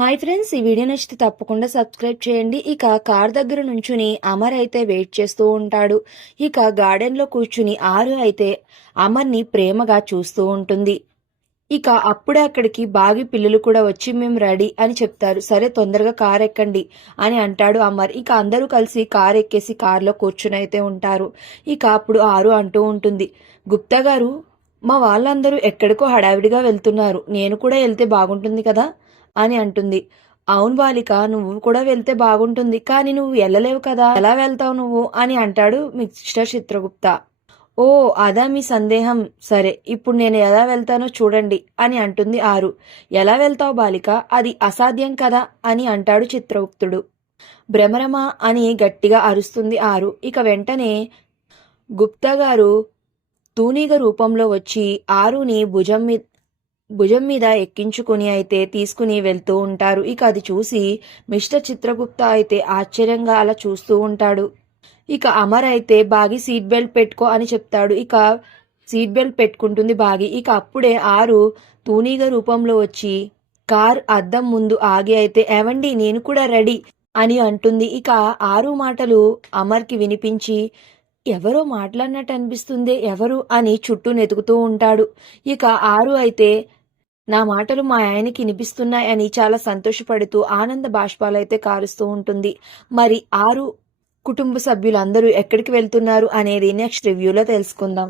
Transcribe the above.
Hi friends ఈ video నచ్చితే తప్పకుండా సబ్స్క్రైబ్ చేయండి. ఇక కార్ దగ్గర నుంచుని అమర్ అయితే వెయిట్ చేస్తూ ఉంటాడు. ఇక గార్డెన్లో కూర్చుని ఆరు అయితే అమర్ని ప్రేమగా చూస్తూ ఉంటుంది. ఇక అప్పుడే అక్కడికి బాగి పిల్లలు కూడా వచ్చి మేము రెడీ అని చెప్తారు. సరే తొందరగా కార్ ఎక్కండి అని అంటాడు అమర్. ఇక అందరూ కలిసి కార్ ఎక్కేసి కార్లో కూర్చుని అయితే ఉంటారు. ఇక అప్పుడు ఆరు అంటూ ఉంటుంది. గుప్తా గారు మా వాళ్ళందరూ ఎక్కడికో హడావిడిగా వెళ్తున్నారు. నేను కూడా వెళ్తే బాగుంటుంది కదా? అని అంటుంది. అవును బాలిక నువ్వు కూడా వెళ్తే బాగుంటుంది కానీ నువ్వు వెళ్ళలేవు కదా. ఎలా వెళ్తావు నువ్వు? అని అంటాడు మిస్టర్ చిత్రగుప్త. ఓ అదా మీ సందేహం. సరే ఇప్పుడు నేను ఎలా వెళ్తానో చూడండి అని అంటుంది ఆరు. ఎలా వెళ్తావు బాలిక? అది అసాధ్యం కదా అని అంటాడు చిత్రగుప్తుడు. భ్రమరమ అని గట్టిగా అరుస్తుంది ఆరు. ఇక వెంటనే గుప్తా గారు తూనీగ రూపంలో వచ్చి ఆరుని భుజం మీద భుజం మీద ఎక్కించుకుని అయితే తీసుకుని వెళ్తూ ఉంటారు. ఇక అది చూసి మిస్టర్ చిత్రగుప్త అయితే ఆశ్చర్యంగా అలా చూస్తూ ఉంటాడు. ఇక అమర్ అయితే బాగి సీట్ బెల్ట్ పెట్టుకో అని చెప్తాడు. ఇక సీట్ బెల్ట్ పెట్టుకుంటుంది బాగి. ఇక అప్పుడే ఆరు తూనీగ రూపంలో వచ్చి కార్ అద్దం ముందు ఆగి అయితే ఏవండి నేను కూడా రెడీ అని అంటుంది. ఇక ఆరు మాటలు అమర్కి వినిపించి ఎవరో మాట్లాడినట్టు అనిపిస్తుంది ఎవరు అని చుట్టూ నెతుకుతూ ఉంటాడు. ఇక ఆరు అయితే నా మాటలు మా ఆయనకి వినిపిస్తున్నాయని చాలా సంతోషపడుతూ ఆనంద బాష్పాలైతే కారుస్తూ ఉంటుంది. మరి ఆరు కుటుంబ సభ్యులందరూ ఎక్కడికి వెళ్తున్నారు అనేది నెక్స్ట్ రివ్యూలో తెలుసుకుందాం.